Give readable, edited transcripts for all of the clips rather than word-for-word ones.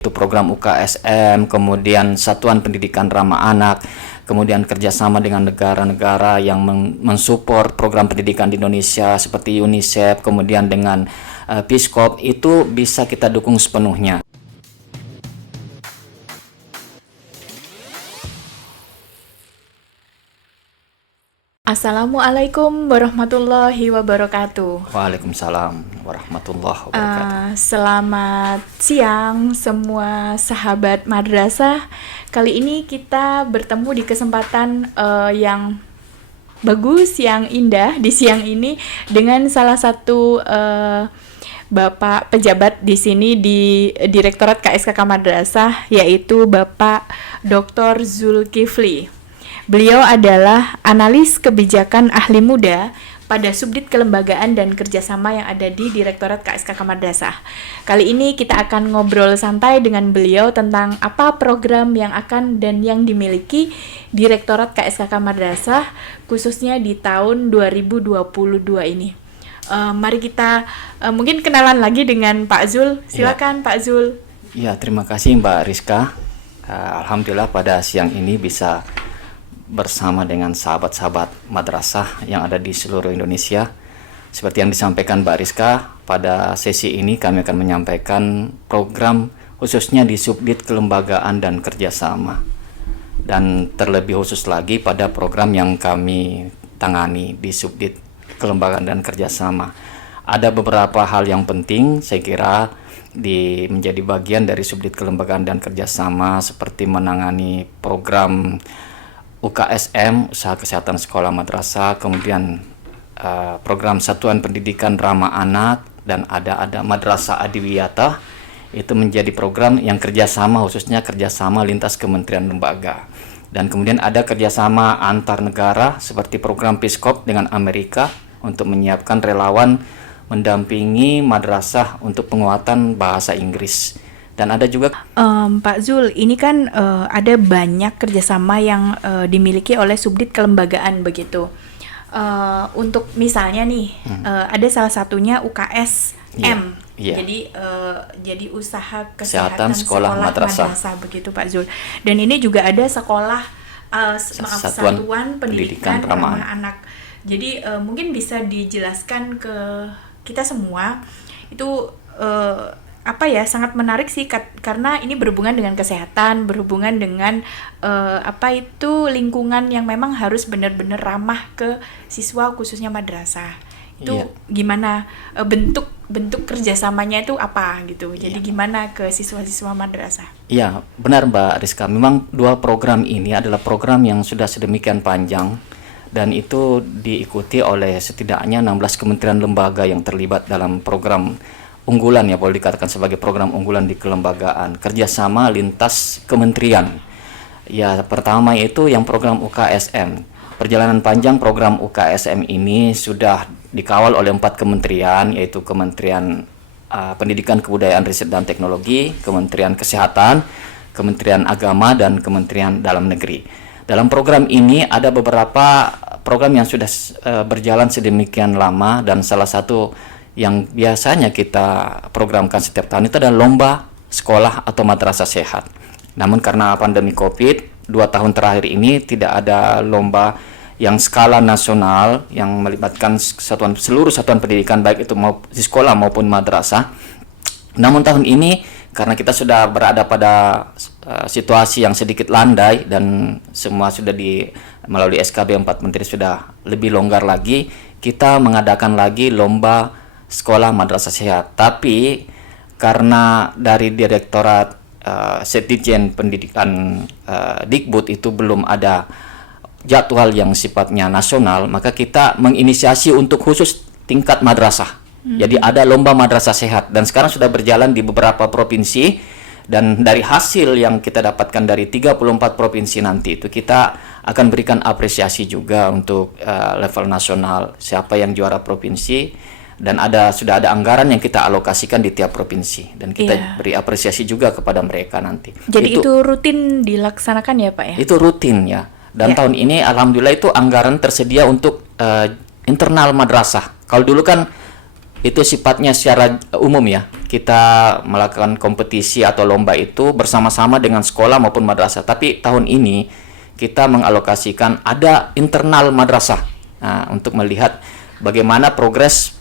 Itu program UKSM, kemudian Satuan Pendidikan Ramah Anak, kemudian kerjasama dengan negara-negara yang mensupport program pendidikan di Indonesia seperti UNICEF, kemudian dengan Peace Corps, itu bisa kita dukung sepenuhnya. Assalamualaikum warahmatullahi wabarakatuh. Waalaikumsalam warahmatullahi wabarakatuh. Selamat siang semua sahabat madrasah. Kali ini kita bertemu di kesempatan yang bagus, yang indah di siang ini dengan salah satu Bapak pejabat di sini di Direktorat KSKK Madrasah, yaitu Bapak Dr. Zulkifli. Beliau adalah analis kebijakan ahli muda pada Subdit Kelembagaan dan Kerjasama yang ada di Direktorat KSKK Madrasah. Kali ini kita akan ngobrol santai dengan beliau tentang apa program yang akan dan yang dimiliki Direktorat KSKK Madrasah khususnya di tahun 2022 ini. Mari kita mungkin kenalan lagi dengan Pak Zul. Silakan Pak Zul. Ya, terima kasih Mbak Rizka. Alhamdulillah pada siang ini bisa bersama dengan sahabat-sahabat madrasah yang ada di seluruh Indonesia. Seperti yang disampaikan Mbak Rizka, pada sesi ini kami akan menyampaikan program khususnya di Subdit Kelembagaan dan Kerjasama. Dan terlebih khusus lagi pada program yang kami tangani di Subdit Kelembagaan dan Kerjasama. Ada beberapa hal yang penting saya kira menjadi bagian dari Subdit Kelembagaan dan Kerjasama, seperti menangani program UKSM, Usaha Kesehatan Sekolah Madrasah, kemudian program Satuan Pendidikan Ramah Anak, dan ada Madrasah Adiwiyata. Itu menjadi program yang kerjasama, khususnya kerjasama lintas kementerian lembaga. Dan kemudian ada kerjasama antar negara seperti program Peace Corps dengan Amerika untuk menyiapkan relawan mendampingi madrasah untuk penguatan bahasa Inggris. Dan ada juga Pak Zul, ini kan ada banyak kerjasama yang dimiliki oleh Subdit Kelembagaan begitu. Untuk misalnya nih, ada salah satunya UKSM. Iya. Jadi usaha kesehatan sekolah madrasah begitu Pak Zul. Dan ini juga ada sekolah Satuan Pendidikan Ramah Anak. Jadi mungkin bisa dijelaskan ke kita semua itu sangat menarik sih karena ini berhubungan dengan kesehatan, berhubungan dengan lingkungan yang memang harus benar-benar ramah ke siswa khususnya madrasah. Itu gimana bentuk kerjasamanya itu apa gitu. Jadi gimana ke siswa-siswa madrasah? Iya, benar Mbak Rizka. Memang dua program ini adalah program yang sudah sedemikian panjang dan itu diikuti oleh setidaknya 16 kementerian lembaga yang terlibat dalam program unggulan, ya boleh dikatakan sebagai program unggulan di kelembagaan, kerjasama lintas kementerian. Ya, pertama itu yang program UKSM. Perjalanan panjang program UKSM ini sudah dikawal oleh 4 kementerian, yaitu Kementerian Pendidikan, Kebudayaan, Riset dan Teknologi, Kementerian Kesehatan, Kementerian Agama, dan Kementerian Dalam Negeri. Dalam program ini ada beberapa program yang sudah berjalan sedemikian lama, dan salah satu yang biasanya kita programkan setiap tahun itu adalah lomba sekolah atau madrasah sehat. Namun karena pandemi COVID, 2 tahun terakhir ini tidak ada lomba yang skala nasional yang melibatkan seluruh satuan pendidikan, baik itu di sekolah maupun madrasah. Namun tahun ini karena kita sudah berada pada situasi yang sedikit landai dan semua sudah melalui SKB 4 Menteri sudah lebih longgar lagi, kita mengadakan lagi lomba sekolah madrasah sehat. Tapi karena dari Direktorat Setjen Pendidikan Dikbud itu belum ada jadwal yang sifatnya nasional, maka kita menginisiasi untuk khusus tingkat madrasah. Jadi ada lomba madrasah sehat dan sekarang sudah berjalan di beberapa provinsi, dan dari hasil yang kita dapatkan dari 34 provinsi nanti itu kita akan berikan apresiasi juga untuk level nasional siapa yang juara provinsi. Dan sudah ada anggaran yang kita alokasikan di tiap provinsi dan kita beri apresiasi juga kepada mereka nanti. Jadi itu rutin dilaksanakan ya Pak ya? Itu rutin ya. Dan tahun ini alhamdulillah itu anggaran tersedia untuk internal madrasah. Kalau dulu kan itu sifatnya secara umum ya. Kita melakukan kompetisi atau lomba itu bersama-sama dengan sekolah maupun madrasah. Tapi tahun ini kita mengalokasikan ada internal madrasah untuk melihat bagaimana progres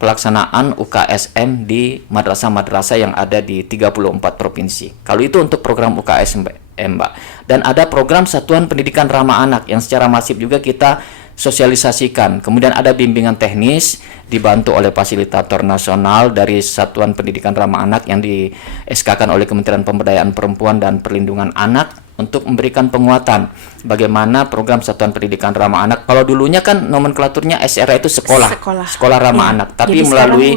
pelaksanaan UKSM di madrasah-madrasah yang ada di 34 provinsi. Kalau itu untuk program UKSM, Mbak. Dan ada program Satuan Pendidikan Ramah Anak yang secara masif juga kita sosialisasikan. Kemudian ada bimbingan teknis dibantu oleh fasilitator nasional dari Satuan Pendidikan Ramah Anak yang di SK-kan oleh Kementerian Pemberdayaan Perempuan dan Perlindungan Anak untuk memberikan penguatan bagaimana program Satuan Pendidikan Ramah Anak. Kalau dulunya kan nomenklaturnya SRA itu sekolah ramah ya. anak, tapi Jadi melalui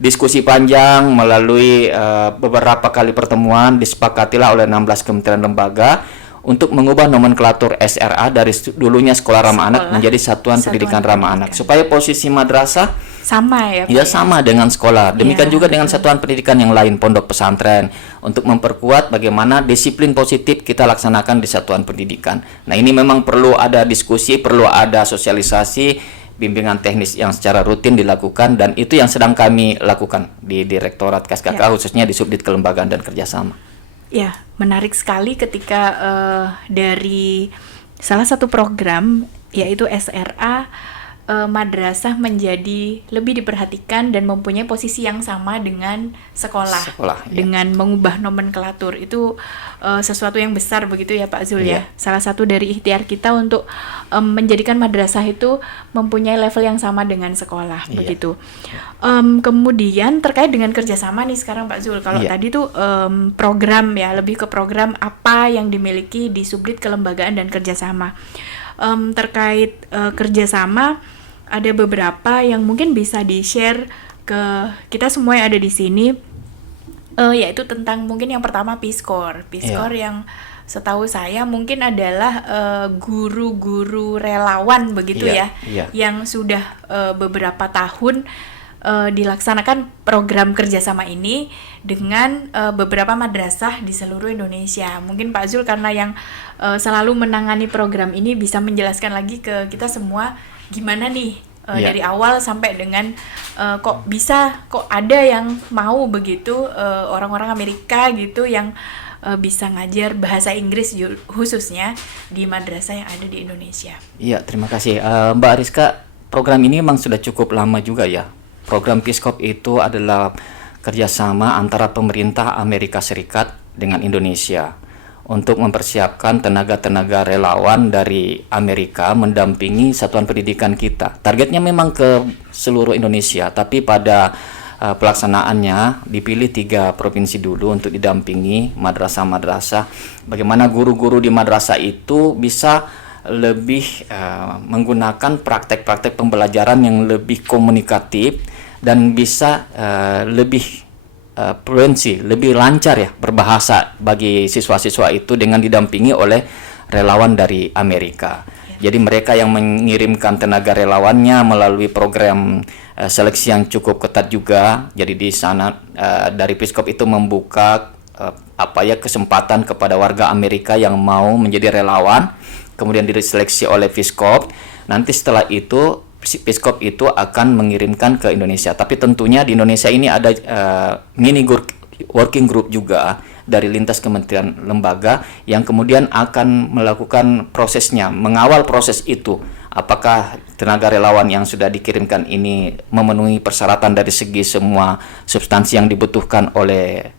diskusi panjang, melalui beberapa kali pertemuan disepakatilah oleh 16 kementerian lembaga untuk mengubah nomenklatur SRA dari dulunya sekolah ramah anak menjadi Satuan Pendidikan Ramah Anak, supaya posisi madrasah sama ya Pak, ya sama dengan sekolah. Demikian juga dengan satuan pendidikan yang lain, pondok pesantren, untuk memperkuat bagaimana disiplin positif kita laksanakan di satuan pendidikan. Nah, ini memang perlu ada diskusi, perlu ada sosialisasi, bimbingan teknis yang secara rutin dilakukan, dan itu yang sedang kami lakukan di Direktorat KSKK khususnya di Subdit Kelembagaan dan Kerjasama. Ya, menarik sekali ketika dari salah satu program yaitu SRA, madrasah menjadi lebih diperhatikan dan mempunyai posisi yang sama dengan sekolah dengan mengubah nomenklatur. Itu sesuatu yang besar begitu ya Pak Zul ya. Salah satu dari ikhtiar kita untuk menjadikan madrasah itu mempunyai level yang sama dengan sekolah begitu. Kemudian terkait dengan kerjasama nih sekarang Pak Zul, kalau tadi tuh program ya, lebih ke program apa yang dimiliki di Subdit Kelembagaan dan Kerjasama. Terkait kerjasama, ada beberapa yang mungkin bisa di-share ke kita semua yang ada di sini, yaitu tentang mungkin yang pertama Peace-Corps yang setahu saya mungkin adalah guru-guru relawan begitu yang sudah beberapa tahun dilaksanakan program kerjasama ini dengan beberapa madrasah di seluruh Indonesia. Mungkin Pak Zul karena yang selalu menangani program ini bisa menjelaskan lagi ke kita semua gimana nih dari awal sampai dengan kok ada yang mau begitu, orang-orang Amerika gitu yang bisa ngajar bahasa Inggris khususnya di madrasah yang ada di Indonesia. Iya, terima kasih Mbak Rizka. Program ini memang sudah cukup lama juga ya. Program Peace Corps itu adalah kerjasama antara pemerintah Amerika Serikat dengan Indonesia untuk mempersiapkan tenaga-tenaga relawan dari Amerika mendampingi satuan pendidikan kita. Targetnya memang ke seluruh Indonesia, tapi pada pelaksanaannya dipilih 3 provinsi dulu untuk didampingi madrasah-madrasah. Bagaimana guru-guru di madrasah itu bisa lebih menggunakan praktek-praktek pembelajaran yang lebih komunikatif dan bisa lebih fluensi, lebih lancar ya berbahasa bagi siswa-siswa itu dengan didampingi oleh relawan dari Amerika. Jadi mereka yang mengirimkan tenaga relawannya melalui program seleksi yang cukup ketat juga. Jadi di sana dari Peace Corps itu membuka kesempatan kepada warga Amerika yang mau menjadi relawan, kemudian diseleksi oleh Peace Corps. Nanti setelah itu Peace Corps itu akan mengirimkan ke Indonesia. Tapi tentunya di Indonesia ini ada mini working group juga dari lintas kementerian lembaga yang kemudian akan melakukan prosesnya, mengawal proses itu. Apakah tenaga relawan yang sudah dikirimkan ini memenuhi persyaratan dari segi semua substansi yang dibutuhkan oleh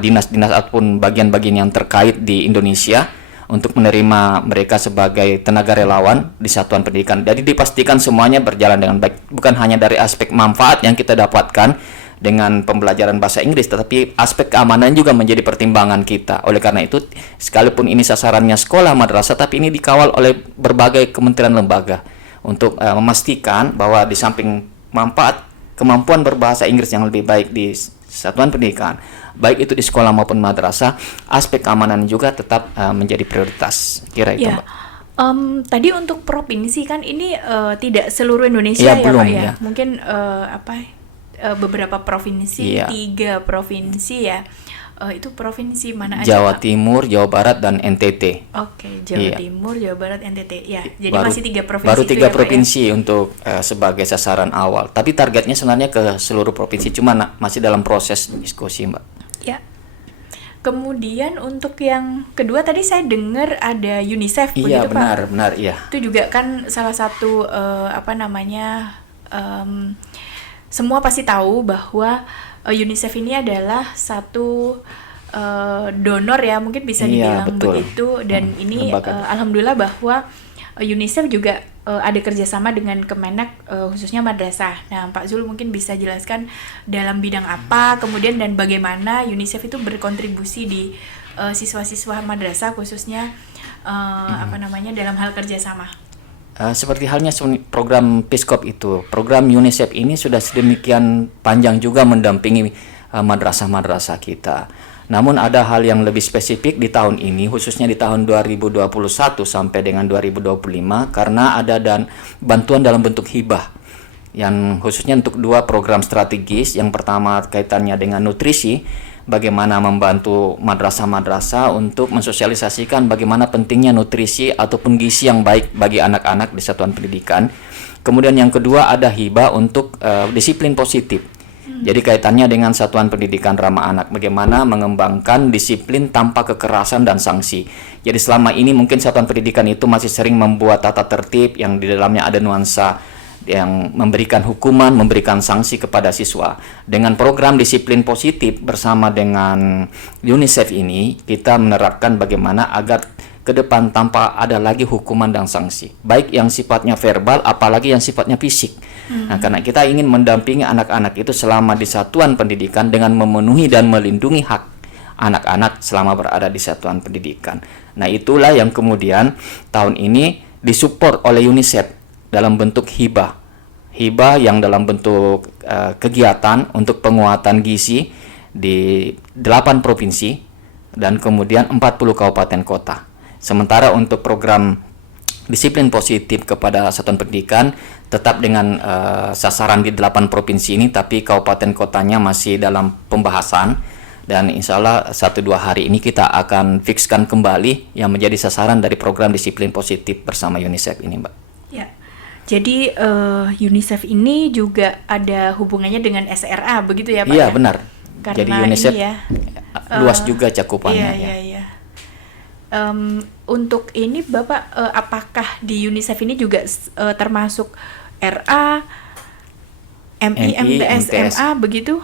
dinas-dinas ataupun bagian-bagian yang terkait di Indonesia untuk menerima mereka sebagai tenaga relawan di satuan pendidikan. Jadi dipastikan semuanya berjalan dengan baik, bukan hanya dari aspek manfaat yang kita dapatkan dengan pembelajaran bahasa Inggris, tetapi aspek keamanan juga menjadi pertimbangan kita. Oleh karena itu, sekalipun ini sasarannya sekolah madrasah, tapi ini dikawal oleh berbagai kementerian lembaga untuk memastikan bahwa di samping manfaat, kemampuan berbahasa Inggris yang lebih baik di satuan pendidikan, baik itu di sekolah maupun madrasah, aspek keamanan juga tetap menjadi prioritas. Kira itu, Mbak. Tadi untuk provinsi kan ini tidak seluruh Indonesia ya belum, Pak ya. ya. Mungkin beberapa provinsi, 3 provinsi ya. itu provinsi mana aja, Jawa Pak? Timur, Jawa Barat, dan NTT. Oke, Jawa Iya. Timur, Jawa Barat, NTT. Ya, jadi Baru- masih 3 provinsi Baru itu 3 ya, Pak, ya? provinsi untuk sebagai sasaran awal. Tapi targetnya sebenarnya ke seluruh provinsi, cuma masih dalam proses diskusi, Mbak. Ya. Kemudian untuk yang kedua tadi saya dengar ada UNICEF, Iya, begitu, benar, Pak? benar, iya. Itu juga kan salah satu semua pasti tahu bahwa UNICEF ini adalah satu donor ya, mungkin bisa Iya, dibilang betul. begitu. Dan ini lembaga. alhamdulillah bahwa UNICEF juga ada kerjasama dengan Kemenak, khususnya madrasah. Nah, Pak Zul mungkin bisa jelaskan dalam bidang apa, kemudian dan bagaimana UNICEF itu berkontribusi di siswa-siswa madrasah khususnya dalam hal kerjasama. Seperti halnya program Peace Corps itu, program UNICEF ini sudah sedemikian panjang juga mendampingi madrasah-madrasah kita. Namun ada hal yang lebih spesifik di tahun ini, khususnya di tahun 2021 sampai dengan 2025, karena ada bantuan dalam bentuk hibah, yang khususnya untuk 2 program strategis. Yang pertama kaitannya dengan nutrisi, bagaimana membantu madrasah-madrasah untuk mensosialisasikan bagaimana pentingnya nutrisi ataupun gizi yang baik bagi anak-anak di satuan pendidikan. Kemudian yang kedua ada hibah untuk disiplin positif. Jadi kaitannya dengan satuan pendidikan ramah anak, bagaimana mengembangkan disiplin tanpa kekerasan dan sanksi. Jadi selama ini mungkin satuan pendidikan itu masih sering membuat tata tertib yang di dalamnya ada nuansa yang memberikan hukuman, memberikan sanksi kepada siswa. Dengan program disiplin positif bersama dengan UNICEF ini, kita menerapkan bagaimana agar ke depan tanpa ada lagi hukuman dan sanksi, baik yang sifatnya verbal apalagi yang sifatnya fisik. Nah, karena kita ingin mendampingi anak-anak itu selama di satuan pendidikan dengan memenuhi dan melindungi hak anak-anak selama berada di satuan pendidikan. Nah, itulah yang kemudian tahun ini disupport oleh UNICEF dalam bentuk hibah. Hibah yang dalam bentuk kegiatan untuk penguatan gizi di 8 provinsi dan kemudian 40 kabupaten kota. Sementara untuk program disiplin positif kepada satuan pendidikan tetap dengan sasaran di 8 provinsi ini, tapi kabupaten kotanya masih dalam pembahasan. Dan insya Allah 1-2 hari ini kita akan fixkan kembali yang menjadi sasaran dari program disiplin positif bersama UNICEF ini, Mbak. Ya, jadi UNICEF ini juga ada hubungannya dengan SRA, begitu ya, Pak? Iya, ya? benar. Karena Jadi UNICEF ini ya, luas juga cakupannya. Iya. Untuk ini Bapak, apakah di UNICEF ini juga termasuk RA, MI, MTS, MA, begitu?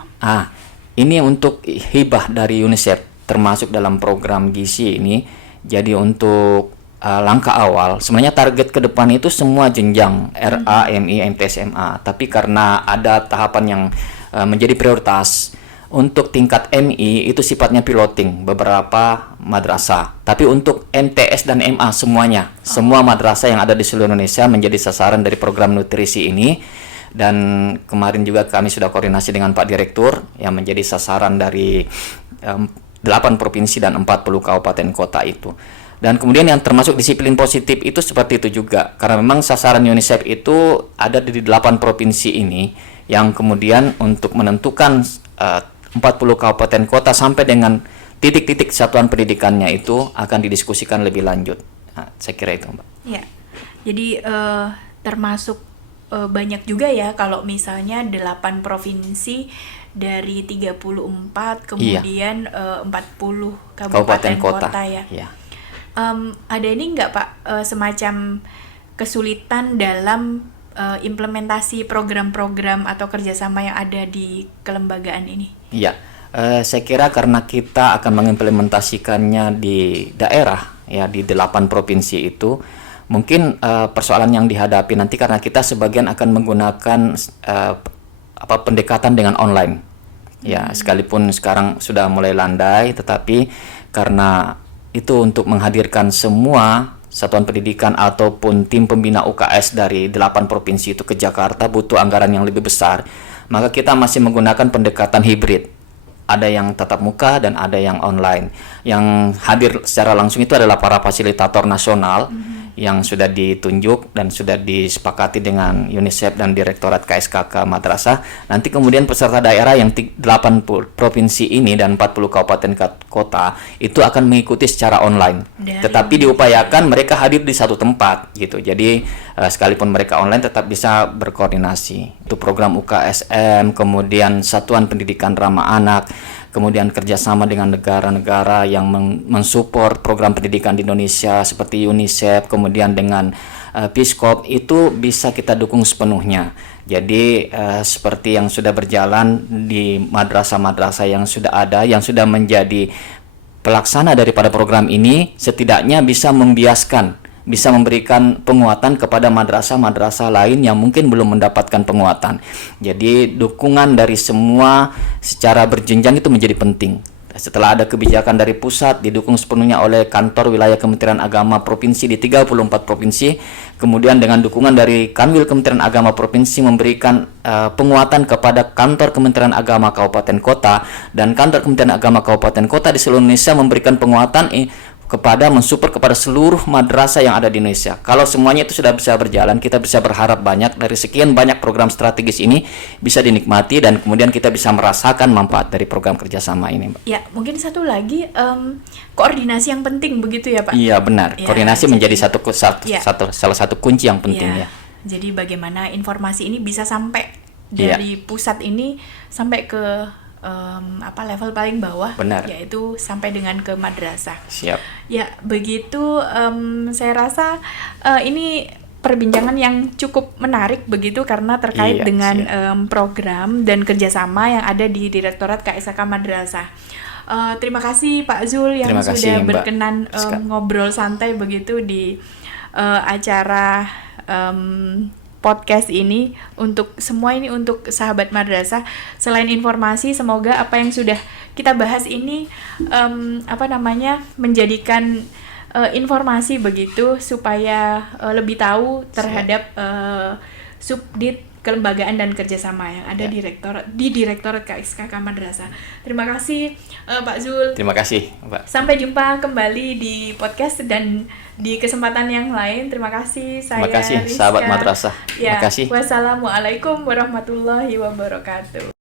Ini untuk hibah dari UNICEF termasuk dalam program gizi ini. Jadi untuk langkah awal, sebenarnya target ke depan itu semua jenjang RA, MI, MTS, MA. Tapi karena ada tahapan yang menjadi prioritas, untuk tingkat MI itu sifatnya piloting beberapa madrasah. Tapi untuk MTS dan MA semuanya, semua madrasah yang ada di seluruh Indonesia menjadi sasaran dari program nutrisi ini. Dan kemarin juga kami sudah koordinasi dengan Pak Direktur yang menjadi sasaran dari 8 provinsi dan 40 kabupaten kota itu. Dan kemudian yang termasuk disiplin positif itu seperti itu juga, karena memang sasaran UNICEF itu ada di 8 provinsi ini, yang kemudian untuk menentukan 40 kabupaten kota sampai dengan titik-titik satuan pendidikannya itu akan didiskusikan lebih lanjut. Nah, saya kira itu, Mbak. Ya, jadi termasuk banyak juga ya kalau misalnya 8 provinsi dari 34, kemudian 40 kabupaten kota ya. Iya. Ada ini enggak, Pak, semacam kesulitan dalam implementasi program-program atau kerjasama yang ada di kelembagaan ini? Iya, saya kira karena kita akan mengimplementasikannya di daerah ya, di 8 provinsi itu, mungkin persoalan yang dihadapi nanti karena kita sebagian akan menggunakan pendekatan dengan online. Ya, sekalipun sekarang sudah mulai landai, tetapi karena itu untuk menghadirkan semua satuan pendidikan ataupun tim pembina UKS dari 8 provinsi itu ke Jakarta butuh anggaran yang lebih besar, maka kita masih menggunakan pendekatan hibrid. Ada yang tatap muka dan ada yang online. Yang hadir secara langsung itu adalah para fasilitator nasional yang sudah ditunjuk dan sudah disepakati dengan UNICEF dan Direktorat KSKK Madrasah. Nanti kemudian peserta daerah yang 80 provinsi ini dan 40 kabupaten kota itu akan mengikuti secara online. Tetapi diupayakan mereka hadir di satu tempat gitu. Jadi sekalipun mereka online tetap bisa berkoordinasi. Itu program UKSM, kemudian Satuan Pendidikan Ramah Anak, kemudian kerjasama dengan negara-negara yang mensupport program pendidikan di Indonesia seperti UNICEF, kemudian dengan Peace Corps, itu bisa kita dukung sepenuhnya. Jadi seperti yang sudah berjalan di madrasah-madrasah yang sudah ada, yang sudah menjadi pelaksana daripada program ini, setidaknya bisa membiaskan, bisa memberikan penguatan kepada madrasah-madrasah lain yang mungkin belum mendapatkan penguatan. Jadi dukungan dari semua secara berjenjang itu menjadi penting. Setelah ada kebijakan dari pusat didukung sepenuhnya oleh kantor wilayah Kementerian Agama Provinsi di 34 provinsi, kemudian dengan dukungan dari Kanwil Kementerian Agama Provinsi memberikan penguatan kepada kantor Kementerian Agama Kabupaten Kota, dan kantor Kementerian Agama Kabupaten Kota di seluruh Indonesia memberikan penguatan kepada mensupport kepada seluruh madrasah yang ada di Indonesia. Kalau semuanya itu sudah bisa berjalan, kita bisa berharap banyak dari sekian banyak program strategis ini bisa dinikmati dan kemudian kita bisa merasakan manfaat dari program kerjasama ini, Mbak. Ya, mungkin satu lagi koordinasi yang penting begitu ya, Pak? Iya, benar. Ya, koordinasi menjadi ya. salah satu kunci yang penting ya. Jadi bagaimana informasi ini bisa sampai dari pusat ini sampai ke level paling bawah. Benar. Yaitu sampai dengan ke madrasah. Siap. Ya, begitu saya rasa ini perbincangan yang cukup menarik begitu karena terkait dengan program dan kerjasama yang ada di Direktorat KSKK Madrasah. Terima kasih Pak Zul yang sudah berkenan ngobrol santai begitu di acara podcast ini untuk semua ini, untuk sahabat madrasah. Selain informasi, semoga apa yang sudah kita bahas ini menjadikan informasi begitu supaya lebih tahu terhadap subdit kelembagaan dan kerjasama yang ada di Direktorat KSKK Madrasah. Terima kasih Pak Zul. Terima kasih, Pak. Sampai jumpa kembali di podcast dan di kesempatan yang lain. Terima kasih. Terima kasih, sahabat madrasah. Ya, terima kasih. Wassalamualaikum warahmatullahi wabarakatuh.